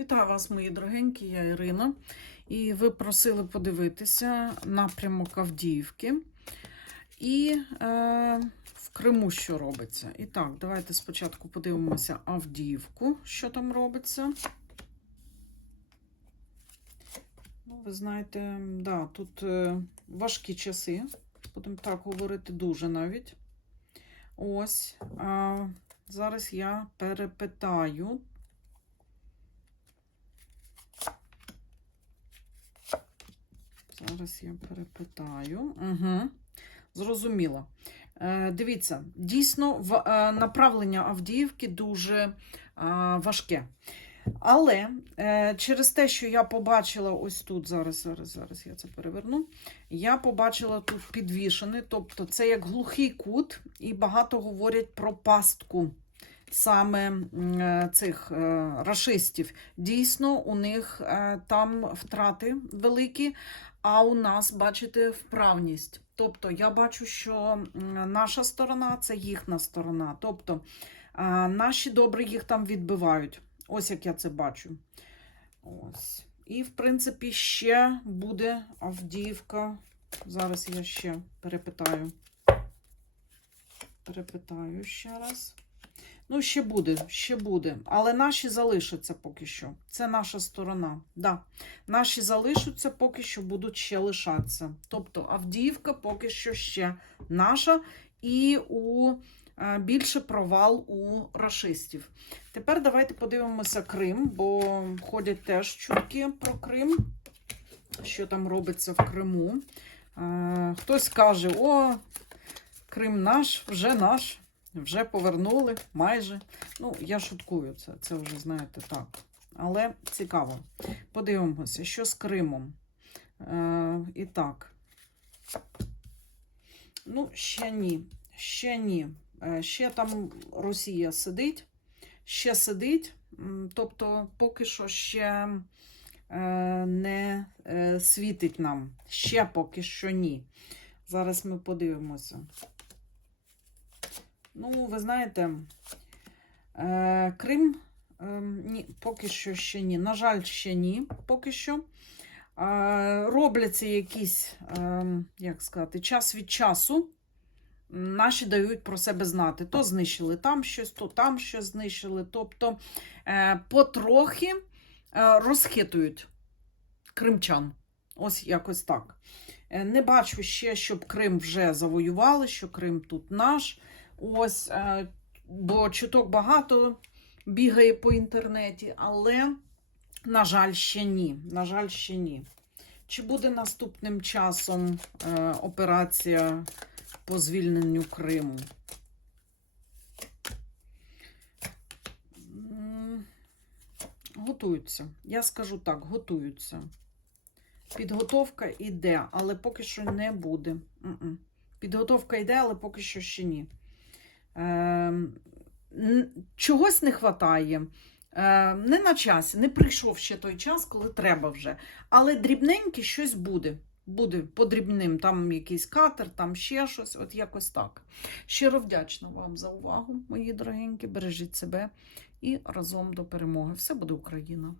Вітаю вас, мої дорогенькі, я Ірина. І ви просили подивитися напрямок Авдіївки і е, в Криму, що робиться. І так, давайте спочатку подивимося Авдіївку, що там робиться. Ну, ви знаєте, да, тут е, важкі часи, будемо так говорити, дуже навіть. Ось. А, зараз я перепитаю. Зараз я перепитаю. Угу. Зрозуміло. Е, дивіться, дійсно, в, е, направлення Авдіївки дуже е, важке. Але е, через те, що я побачила ось тут, зараз, зараз, зараз я це переверну. Я побачила тут підвішений, тобто це як глухий кут, і багато говорять про пастку саме е, цих е, рашистів. Дійсно, у них е, там втрати великі, а у нас, бачите, вправність. Тобто, я бачу, що наша сторона це їхня сторона. Тобто, наші добре їх там відбивають. Ось як я це бачу. Ось. І, в принципі, ще буде Авдіївка. Зараз я ще перепитаю. Перепитаю ще раз. Ну, ще буде, ще буде. Але наші залишаться поки що. Це наша сторона. Да. Наші залишаться, поки що будуть ще лишатися. Тобто Авдіївка поки що ще наша, і у е, більше провал у рашистів. Тепер давайте подивимося Крим, бо ходять теж чутки про Крим, що там робиться в Криму. Е, Хтось каже, о, Крим наш, вже наш. Вже повернули майже. Ну, я шуткую це, це вже знаєте так. Але цікаво. Подивимося, що з Кримом. Е, і так. Ну, ще ні. Ще ні. Е, ще там Росія сидить, ще сидить. Тобто, поки що ще е, не е, світить нам. Ще поки що ні. Зараз ми подивимося. Ну, ви знаєте, е, Крим е, ні, поки що ще ні. На жаль, ще ні, поки що. Робляться якісь, е, як сказати, час від часу. Наші дають про себе знати. То знищили там щось, то там щось знищили. Тобто е, потрохи е, розхитують кримчан. Ось якось так. Не бачу ще, щоб Крим вже завоювали, що Крим тут наш. Ось, е, бо чуток багато бігає по інтернеті, але, на жаль, ще ні. На жаль, ще ні. Чи буде наступним часом е, операція по звільненню Криму? Готуються. Я скажу так, готуються. Підготовка йде, але поки що не буде. Підготовка йде, але поки що ще ні. Чогось не вистачає. Не на часі, не прийшов ще той час, коли треба вже. Але дрібненьке щось буде. Буде по дрібним, там якийсь катер, там ще щось, от якось так. Щиро вдячна вам за увагу, мої дорогенькі. Бережіть себе і разом до перемоги. Все буде Україна!